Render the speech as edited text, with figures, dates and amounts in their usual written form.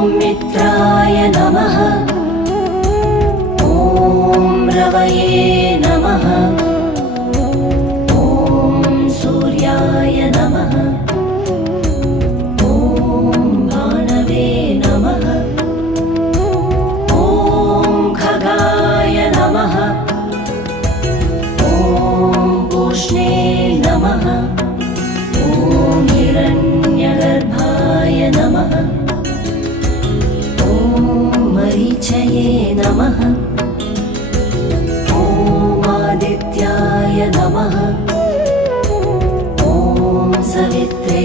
मित्राय नमः। ॐ रवये नमः। ॐ सूर्याय नमः। ॐ भानवे नमः। ॐ खगाय नमः। ॐ पूष्णे नमः। ॐ हिरण्यगर्भाय नमः। मरीचये नमः। ॐ आदित्याय नमः। ॐ सवित्रे